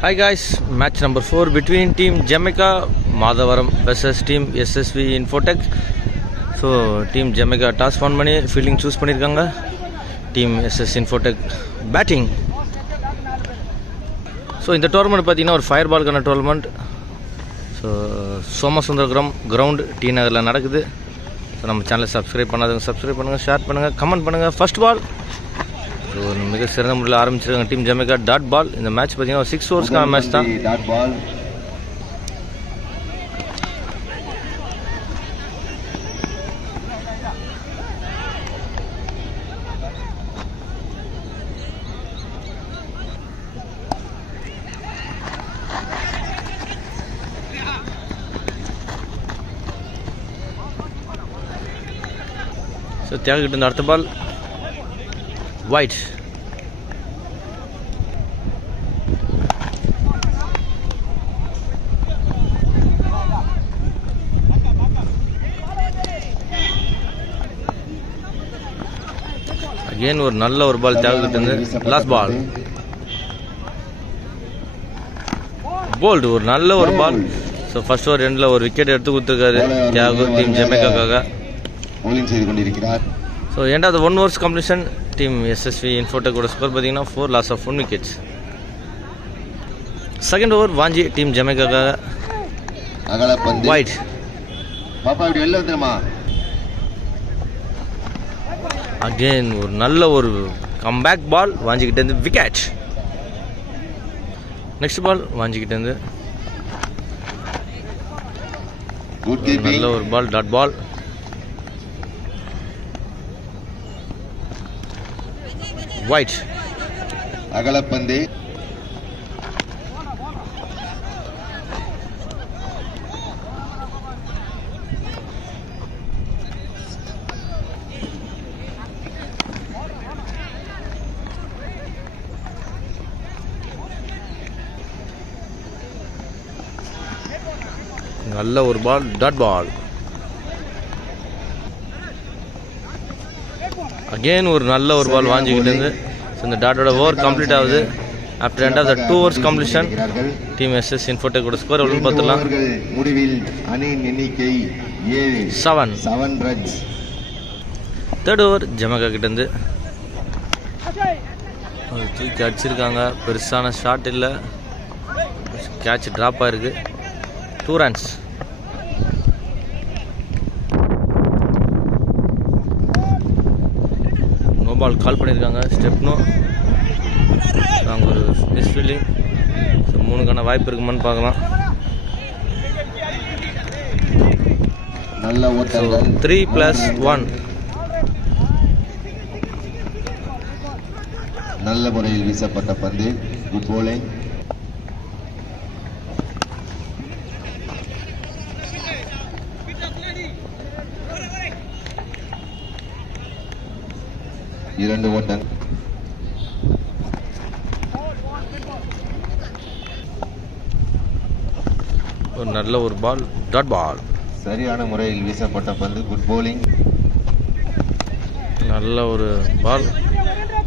Hi guys, match number 4 between team Jamaica Madavaram versus team SSV Infotech. So team Jamaica toss won பண்ணி fielding choose பண்ணிருக்காங்க. Team SS Infotech batting. So இந்த tournament பார்த்தீங்கன்னா ஒரு fire பால்கான tournament. So Somasundaram ground T நகரில் நடக்குது. So நம்ம சேனலை சப்ஸ்கிரைப் பண்ணாதவங்க சப்ஸ்கிரைப் பண்ணுங்கள், ஷேர் பண்ணுங்கள், கமெண்ட் பண்ணுங்கள். ஃபர்ஸ்ட் பால் ஒரு மிக சிறந்த முறையில் ஆரம்பிச்சிருக்காங்க டீம் ஜமைக்கா. Dot ball. இந்த மேட்ச் பார்த்தீங்கன்னா ஒரு 6 ஓவர்ஸ்க்கான மேட்ச் தான். ஸோ தியாகிட்டு இருந்த அடுத்த பால் White. Again ஒரு நல்ல ஒரு பால் தியாகிட்டு இருந்து லாஸ்ட் பால் போல்டு. ஒரு நல்ல ஒரு பால். ஸோ ஃபர்ஸ்ட் ஓவர் ரெண்டில் ஒரு விக்கெட் எடுத்து கொடுத்துருக்காரு தியாகு டீம் ஜமைக்காக. So end of the 1 overs completion team SSV இன்ஃபோடெக்கோட ஸ்கோர் பார்த்தீங்கன்னா 4 loss of 1 wickets. Second over Vanchi team ஜமைக்காக. ஒயிட். அகெயின் ஒரு நல்ல ஒரு கம்பேக் பால் வாஞ்சிக்கிட்டேருந்து விக்கெட். நெக்ஸ்ட் பால் வாஞ்சிக்கிட்டேருந்து நல்ல ஒரு பால் டாட் பால். White. அகலப்பந்து. நல்ல ஒரு பால் டாட் பால். அகெயின் ஒரு நல்ல ஒரு பால் வாஞ்சிக்கிட்டு இருந்து. ஸோ இந்த டாட்டோட ஓவர் கம்ப்ளீட் ஆகுது. After end of the 2 overs completion team SS இன்ஃபோடெக்கோட ஸ்கோர் எவ்வளோன்னு பார்த்துலாம். முடிவில் அணியின் எண்ணிக்கை 7 ரன்ஸ். தேர்ட் ஓவர் ஜமைக்கா கிட்டேருந்து தூக்கி அடிச்சிருக்காங்க. பெருசான ஷாட் இல்லை, கேட்ச் ட்ராப் ஆயிருக்கு. 2 runs. பால் கால் பண்ணியிருக்காங்க ஸ்டெப்னோ. நாங்கள் ஒரு மிஸ் ஃபீல்டிங். ஸோ 3க்கான வாய்ப்பு இருக்குமான்னு பார்க்கலாம். நல்ல 3+1. நல்ல முறையில் வீசப்பட்ட பந்து. Good polling. இரண்டு ஓட்டம். ஒரு நல்ல ஒரு பால் டாட் பால். சரியான முறையில் வீசப்பட்ட பந்து. Good polling. நல்ல ஒரு பால்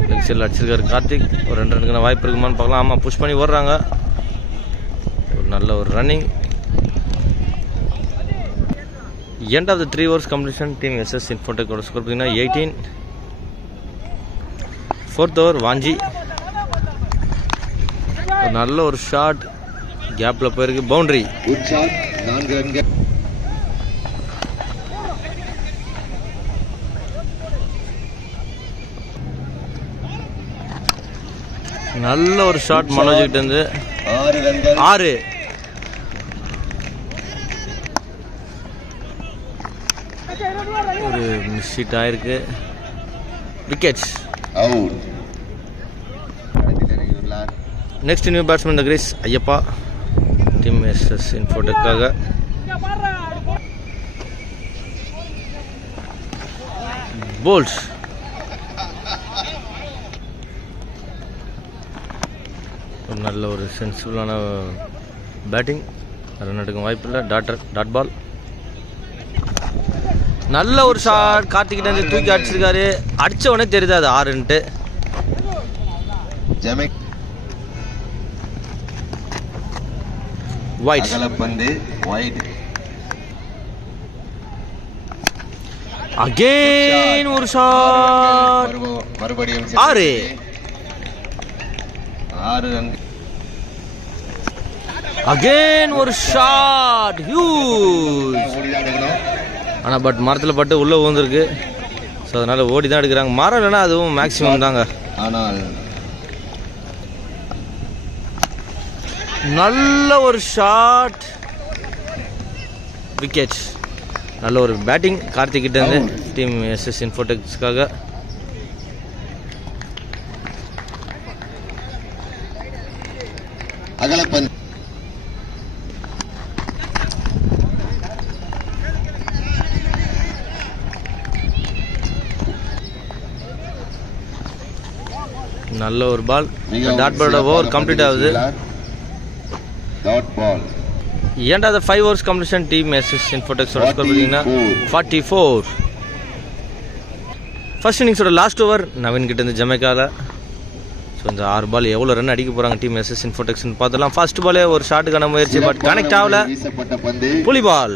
லெக் சைடில் அடிச்சிருக்காரு கார்த்திக். ஒரு 2 ரன்னுக்கான வாய்ப்பு இருக்குமான்னு பார்க்கலாம். ஆமாம், புஷ் பண்ணி ஓடுறாங்க. ஒரு நல்ல ஒரு running. End of the 3 overs completion team SS இன்ஃபோடெக்கோட ஸ்கோர் பார்த்தீங்கன்னா 18. Fourth over Vanchi. ஒரு நல்ல ஒரு ஷாட் கேப்பில் போயிருக்கு. பவுண்டரி. நல்ல ஒரு ஷாட் மனோஜ் கிட்ட இருந்து. 6. ஒரு மிஸ் ஹிட் ஆயிருக்கு. Wickets. Next new batsman the crease Ayyappa team SS இன்ஃபோடெக்காக. போல்ஸ். ஒரு நல்ல ஒரு சென்சிபிளான பேட்டிங். ரன் எடுக்க வாய்ப்பு இல்லை. Dot ball. நல்ல ஒரு ஷாட் கார்த்திகிட்ட இருந்து தூக்கி அடிச்சிருக்காரு. அடிச்ச உடனே தெரியுது அது 6ன்ட்டு. ஒயிட். அகலப்பந்து ஒயிட். அகைன் ஒரு ஷாட். மறுபடியும் 6 ரன். அகைன் ஒரு ஷாட் ஹியூஜ். ஆனால் பட் மரத்தில் பட்டு உள்ளே ஊந்துருக்கு. ஸோ அதனால் ஓடி தான் எடுக்கிறாங்க. மரம் இல்லைன்னா அதுவும் மேக்ஸிமம் தாங்க. ஆனால் நல்ல ஒரு ஷாட், விக்கெட். நல்ல ஒரு பேட்டிங் கார்த்திக்கிட்ட இருந்து டீம் எஸ்எஸ் இன்ஃபோடெக்ஸ்க்காக. அகலப்பந்து நல்ல ஒரு பால். டாட் பாலோட ஓவர் கம்ப்ளீட் ஆகுது. Dot ball. ஏன்டா அந்த 5 overs கம்ப்ளீஷன் டீம் எஸ்எஸ் இன்ஃபோடெக்ஸோட ஸ்கோர் பார்த்தீங்கன்னா 44. ஃபர்ஸ்ட் இன்னிங்ஸோட லாஸ்ட் ஓவர் நவீன் கிட்ட இருந்து ஜமைக்கால. ஸோ இந்த 6 பால் எவ்வளோ ரன் அடிக்க போகிறாங்க டீம் எஸ்எஸ் இன்ஃபோடெக்ஸ்னு பார்த்தலாம். ஃபர்ஸ்ட் பாலே ஒரு ஷாட்டுக்கான முயற்சி, பட் கனெக்ட் ஆகல. புலி பால்.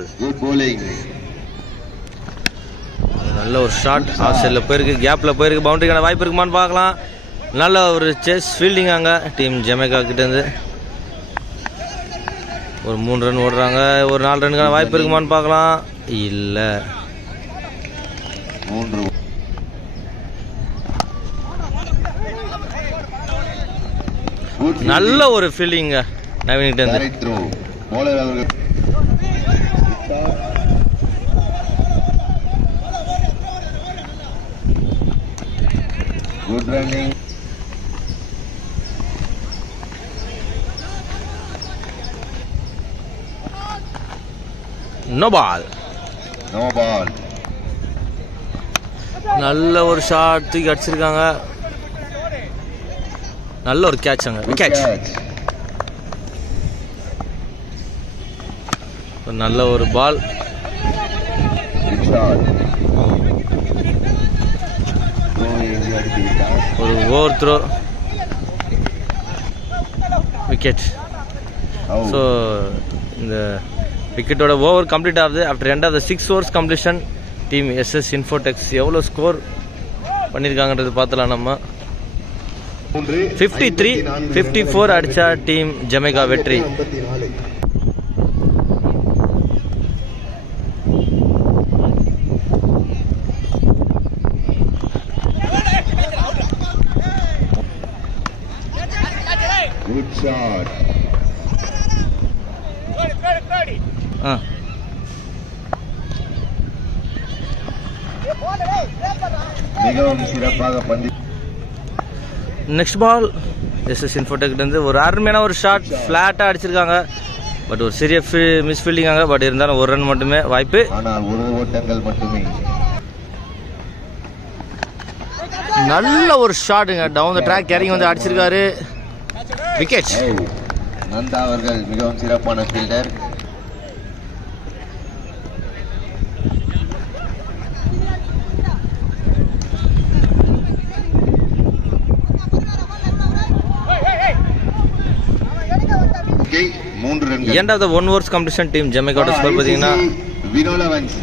நல்ல ஒரு ஷாட் ஆஃப் சைடில் போயிருக்கு, கேப்பில் போயிருக்கு. பவுண்டரிக்கான வாய்ப்பு இருக்குமான்னு பார்க்கலாம். நல்ல ஒரு சேஸ் ஃபீல்டிங் அங்கே டீம் ஜமைக்கா கிட்டேருந்து. ஒரு 3 ரன் ஓடுறாங்க. ஒரு 4 ரன்னுக்கான வாய்ப்பு இருக்குமான்னு பார்க்கலாம். இல்லை, 3. நல்ல ஒரு ஃபீல்டிங்க நவீன் கிட்டேருந்து. Good running. No ball. நல்ல ஒரு ஷாட் தூக்கி அடிச்சிருக்காங்க. நல்ல ஒரு கேட்ச் அங்க, விக்கெட். நல்ல ஒரு பால். ஒரு ஓவர் த்ரோ, விக்கெட். ஸோ இந்த விக்கெட்டோட ஓவர் கம்ப்ளீட் ஆகுது. After end of the 6 overs completion team SS Infotechs எவ்வளோ ஸ்கோர் பண்ணியிருக்காங்கன்றது பார்த்தலாம் நம்ம. 53-54 அடிச்சா டீம் ஜமைக்கா வெற்றி. Good shot. மிகவும் சிறப்பாக பந்து. நெக்ஸ்ட் பால் எஸ்எஸ் இன்ஃபோடெக் இருந்து ஒரு அருமையான ஒரு ஷாட் ஃப்ளாட்டாக அடிச்சிருக்காங்க. பட் ஒரு சிறிய மிஸ் ஃபீல்டிங் ஆங்க. பட் இருந்தாலும் 1 ரன் மட்டுமே வாய்ப்பு. ஆனால் 1 ஓட்டங்கள் மட்டுமே. நல்ல ஒரு ஷாட்டுங்க, டவுன் த ட்ராக் இறங்கி வந்து அடிச்சிருக்காரு, விக்கெட். நந்தா அவர்கள் மிகவும் சிறப்பான fielder. End of the 1 overs completion team ஜமைக்காவோட ஸ்கோர் பார்த்தீங்கன்னா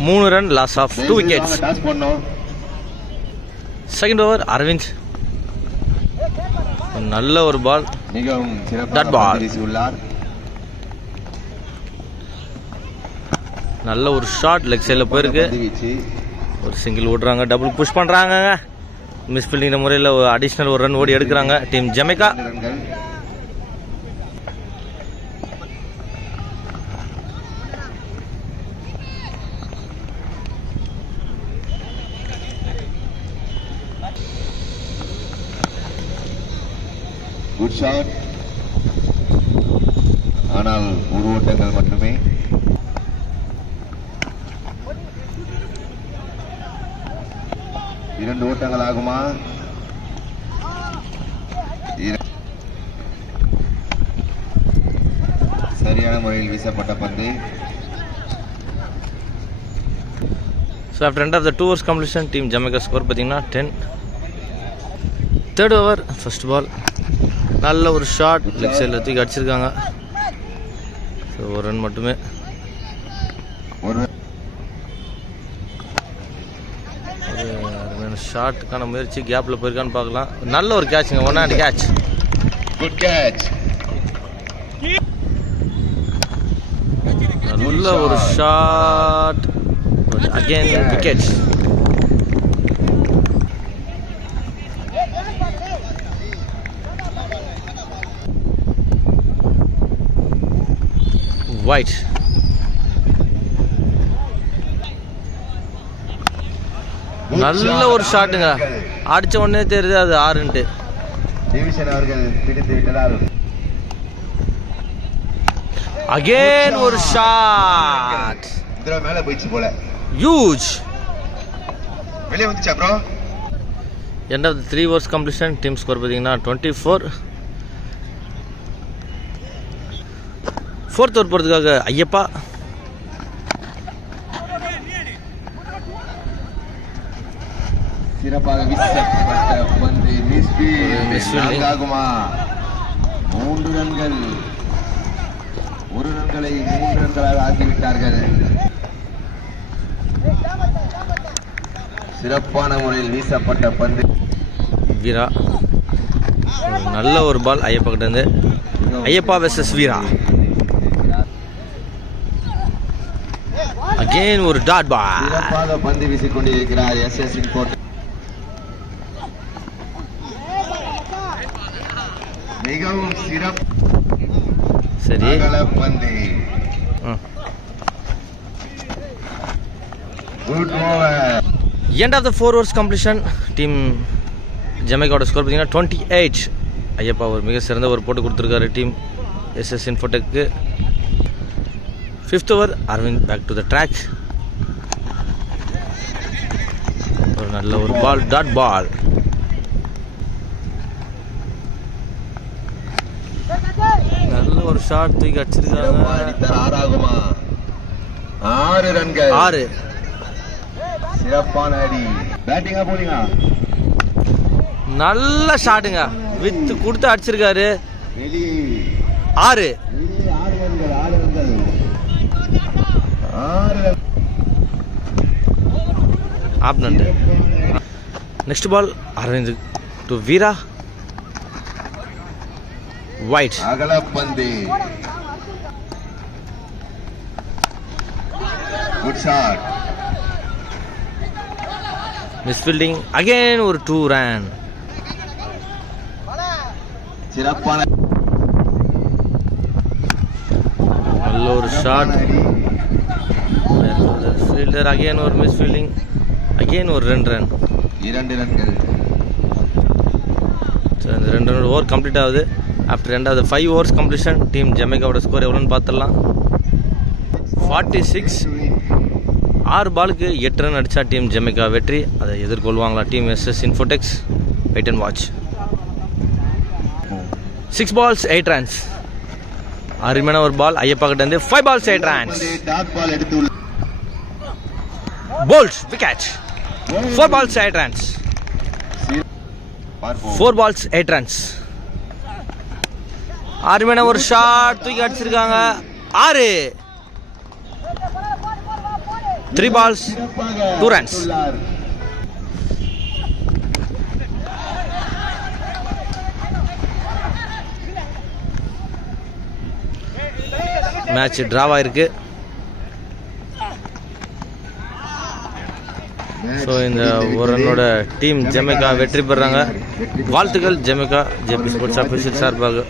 3 run loss of 2 wickets. Second over Aravind நல்ல ஒரு பால், டாட் பால். நல்ல ஒரு ஷாட் லெக் சைடில் போயிருக்கு. ஒரு சிங்கிள் ஓடுறாங்க, டபுள் புஷ் பண்ணுறாங்க. மிஸ் ஃபீல்டிங் முறையில் அடிஷ்னல் 1 ரன் ஓடி எடுக்கிறாங்க டீம் ஜமைக்கா. குட் ஷாட், ஆனால் 1 ஓட்டங்கள் மட்டுமே. இரண்டு ஓட்டங்கள் ஆகுமா? சரியான முறையில் வீசப்பட்ட பந்து. So after end of the 2 overs completion team Jamaica score பார்த்தீங்கன்னா 10. தேர்ட் ஓவர் ஃபர்ஸ்ட் பால் நல்ல ஒரு ஷாட் லெக் சைடில் தூக்கி அடிச்சிருக்காங்க. ஸோ ஒரு ரன் மட்டுமே. ஒரு ஷாட்டுக்கான முயற்சி கேப்பில் போயிருக்கான்னு பார்க்கலாம். நல்ல ஒரு கேட்சுங்க, 1 hand கேட்ச். Good catch. நல்ல ஒரு ஷாட், அகைன் விக்கெட். வைட். நல்ல ஒரு ஷாட்டுங்க, அடிச்ச உடனே தெரியுது அது 6. டிவிஷன் அவர்கள் பிடித்து விட்டதால் அகைன் ஒரு ஷாட். இந்த மேல போயிச்சு போல. ஹியூஜ். வெளியே வந்துச்சா bro? End of the 3 overs completion. Team score பார்த்தீங்கன்னா 24. 4th ஓவர் போகிறதுக்காக ஐயப்பா. சிறப்பாக வீசப்பட்ட பந்து மிஸ்ஃபீல்ட் ஆகுமா? 3 ரன்கள். 1 ரன்களை 3 ரன்களாக ஆக்கிவிட்டார்கள். சிறப்பான முறையில் வீசப்பட்ட பந்து. வீரா நல்ல ஒரு பால் ஐயப்பா கிட்ட இருந்து. ஐயப்பா வெர்சஸ் வீரா. அகைன் ஒரு டாட் பால். சிறப்பாக பந்து வீசிக் கொண்டிருக்கிறார் SS இன்போர்ட். மிகவும் சிறப்பு. சரி, பந்து. Good over. End of the 4 overs completion. Team ஜமைக்காவோட ஸ்கோர் பார்த்தீங்கன்னா 28. ஐயப்பா ஒரு மிக சிறந்த ஒரு போட்டு கொடுத்துருக்காரு டீம் SS இன்ஃபோடெக்கு. 5th over Aravind back to the track. ஒரு நல்ல ஒரு பால், டாட் பால். நல்ல ஒரு ஷாட் தூக்கி அடிச்சிருக்காங்க. 6 ரன்கள். 6. சிறப்பான அடி. பேட்டிங்கா போலிங்கா? நல்ல ஷாட்டுங்க, வித்து கொடுத்து அடிச்சிருக்காரு. 6. Opponent. Next ball Aravind to Veera. Wide. அகலப்பந்து. Good shot. மிஸ்ஃபீல்டிங். அகைன் ஒரு 2 run. சிறப்பான நல்ல ஒரு ஷாட். ஃபீல்டர் அகைன் ஒரு மிஸ்ஃபீல்டிங். அகைன் ஒரு 2 run. 2 ரன்கள். ஸோ இந்த 2 run ஓவர் கம்ப்ளீட் ஆகுது. ஆஃப்டர் ரெண்டாவது 5 overs கம்ப்ளீஷன். டீம் ஜமைக்காவோட ஸ்கோர் எவ்வளோன்னு பார்த்துடலாம். 46. 6 பாலுக்கு 8 run அடித்தா டீம் ஜமைக்கா வெற்றி. அதை எதிர்கொள்வாங்களா team SS Infotechs? Wait and watch. 6 balls 8 runs. அருமையான ஒரு பால் ஐயப்பா கிட்ட இருந்து. 5 balls 8 runs. Bowled wicket. 4 balls 8 runs. 4 balls 8 runs. அருமையான ஒரு ஷாட் தூக்கி அடிச்சிருக்காங்க. 6. 3 balls 2 runs. மேட்ச் டிராவ் ஆயிருக்கு. ஸோ இந்த ஒரு ரன்னோட டீம் ஜமைக்கா வெற்றி பெறாங்க. வாழ்த்துக்கள் ஜமைக்கா. ஜேபி ஸ்போர்ட்ஸ் ஆஃபீஸில் சார்பாக.